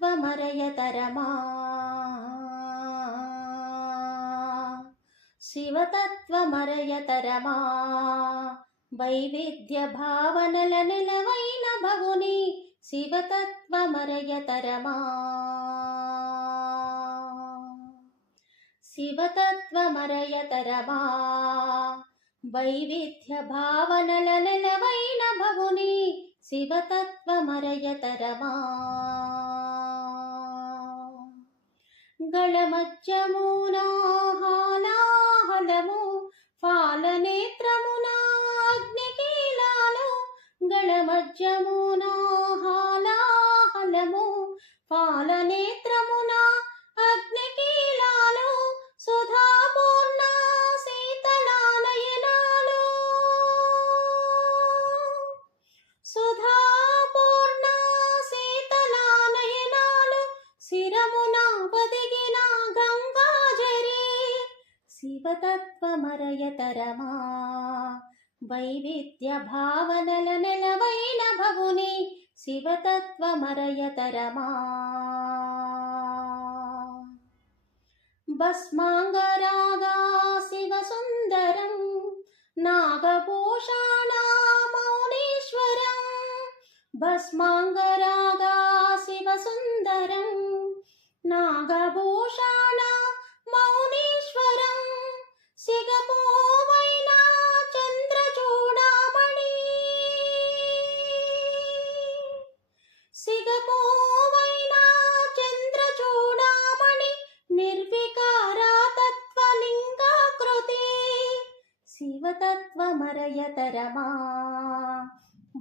శివతత్వమరయతరమా శివతత్వమరయతరమా వైవిధ్య భావనల నిలవైన భగుని శివతత్వమరయతరమా శివతత్వమరయతరమా వైవిధ్య భావనల నిలవైన భగుని శివతత్వమరయతరమా గళమధ్యమునా హాలాహలము ఫాలనేత్రమునా అగ్నికీలాలు గళమధ్యమునా హాలాహలము ఫాలనేత్రమునా అగ్నికీలాలు సుధాపూర్ణ శీతలానయనాలు సుధాపూర్ణ శీతలానయనాలు శిరమున బదిగిన గంగాజరి శివతత్వమరయతరమా వైవిధ్య భావనల నెలవైన భగుని శివతత్వమరయతరమా భస్మాంగరాగా శివసుందరం నాగభూషణా మౌనీశ్వరం భస్మాంగరాగా శివసుందరం నాగభూషణ మౌనీశ్వరం సిగపూవైన చంద్రచూడామణి సిగపూవైన చంద్రచూడామణి నిర్వికారా తత్వలింగాకృతి శివతత్వమరయతరమా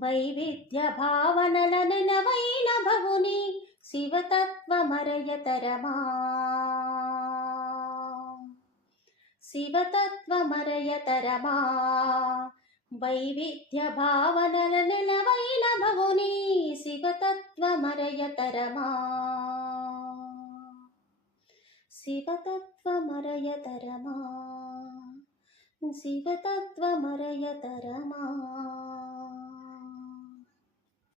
వైవిధ్య భావనల నిలవైన భగుని శివతత్వమరయతరమా శివతత్వమరయతరమా వైవిధ్య భావనల నిలవైన భగుని శివతత్వమరయతరమా శివతత్వమరయతరమా శివతత్వమరయతరమా